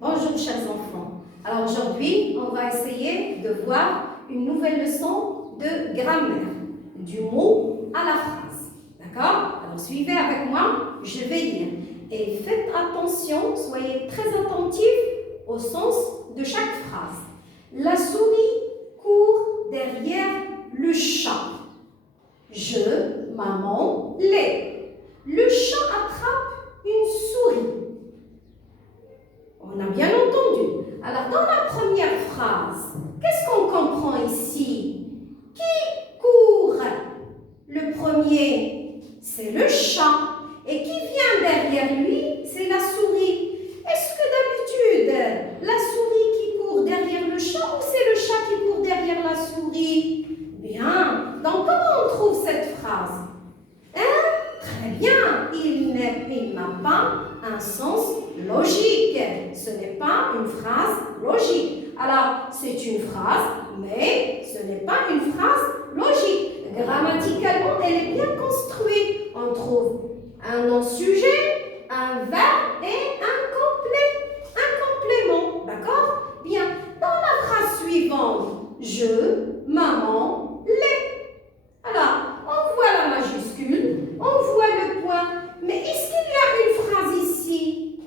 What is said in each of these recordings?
Bonjour chers enfants. Alors aujourd'hui, on va essayer de voir une nouvelle leçon de grammaire, du mot à la phrase. D'accord? Alors suivez avec moi, je vais lire. Et faites attention, soyez très attentifs au sens de chaque phrase. La souris court derrière le chat. Je, maman, l'ai. Le chat attrape une souris. On a bien entendu. Alors, dans la première phrase, qu'est-ce qu'on comprend ici? Qui court? Le premier, c'est le chat. Et qui vient derrière lui, c'est la souris. Est-ce que d'habitude, la souris qui court derrière le chat ou c'est le chat qui court derrière la souris? Bien. Donc, comment on trouve cette phrase? Très bien. Il n'a pas un sens logique. Ce n'est pas une phrase logique. Alors, c'est une phrase, mais ce n'est pas une phrase logique. Grammaticalement, elle est bien construite. On trouve un nom-sujet, un verbe et un complément. D'accord? Bien. Dans la phrase suivante, je, maman, l'ai. Alors, on voit la majuscule, on voit le point. Mais est-ce qu'il y a une phrase ici?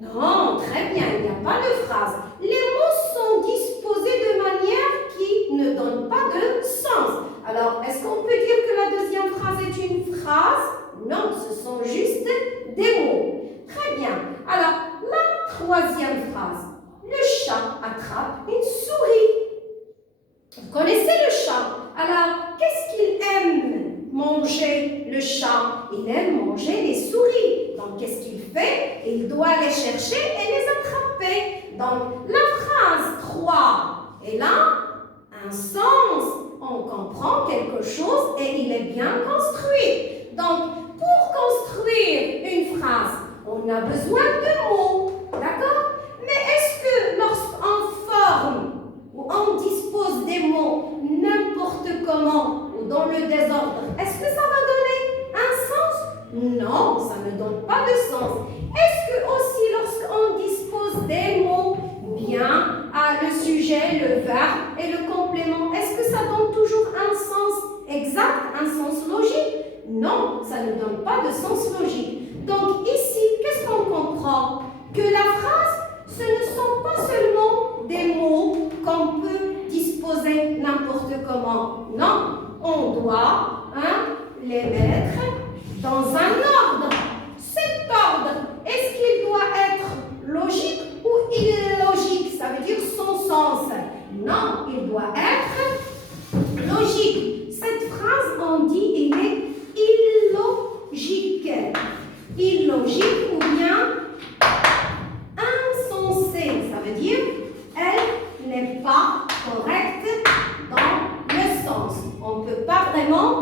Non, très bien, il n'y a pas de phrase. Les mots sont disposés de manière qui ne donne pas de sens. Alors, est-ce qu'on peut dire que la deuxième phrase est une phrase? Non, ce sont juste des mots. Très bien. Alors, la troisième phrase. Le chat attrape une souris. Vous connaissez le chat? Alors, qu'est-ce qu'il aime manger, le chat? Il aime manger les souris. Donc, qu'est-ce qu'il fait? Il doit les chercher et les attraper. Donc, la phrase 3, elle a un sens. On comprend quelque chose et il est bien construit. Donc, pour construire une phrase, on a besoin de mots. D'accord? Mais est-ce que lorsqu'on forme ou on dispose des mots n'importe comment ou dans le désordre, est-ce que ça va donner un sens? Non, ça ne donne pas de sens. Est-ce que aussi lorsqu'on dispose des mots bien à le sujet, le verbe et le complément, est-ce que ça donne toujours un sens exact, un sens logique? Non, ça ne donne pas de sens logique. Donc ici, qu'est-ce qu'on comprend? Que la phrase, ce ne sont pas seulement des mots qu'on peut disposer n'importe comment. Non, on doit les mettre dans un ordre. Cet ordre, est-ce qu'il doit être logique ou illogique? Ça veut dire sans sens. Non, il doit être logique. Cette phrase, on dit, il est illogique. Illogique ou bien insensée. Ça veut dire elle n'est pas correcte dans le sens. On ne peut pas vraiment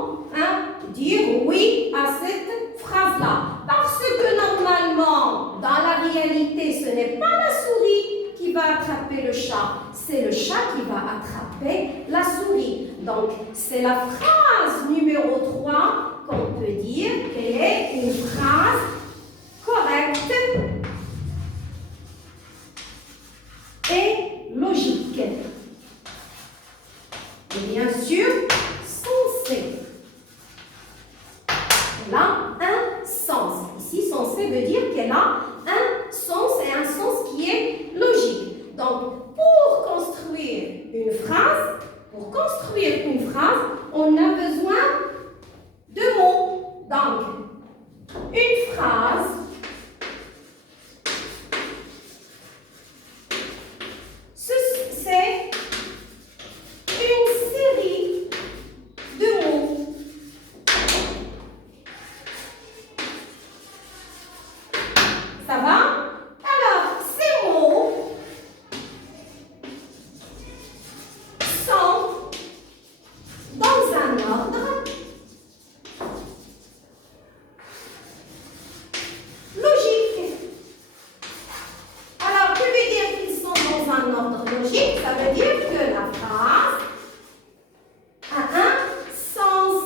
dire oui à cette phrase-là. Parce que normalement, dans la réalité, ce n'est pas la souris qui va attraper le chat. C'est le chat qui va attraper la souris. Donc, c'est la phrase numéro 3 qu'on peut dire qu'elle est une phrase correcte et logique. Et bien sûr, sensée. Elle a un sens. Ici, sensée veut dire qu'elle a un sens et un sens qui est logique. Donc, pour construire une phrase, on a besoin de mots. Donc, une phrase, c'est une série de mots. Ça va? Alors, ces mots sont dans un ordre logique. Alors, que veut dire qu'ils sont dans un ordre logique? Ça veut dire que la phrase a un sens.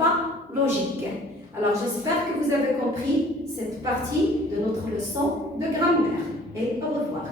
pas logique. Alors, j'espère que vous avez compris cette partie de notre leçon de grammaire. Et au revoir.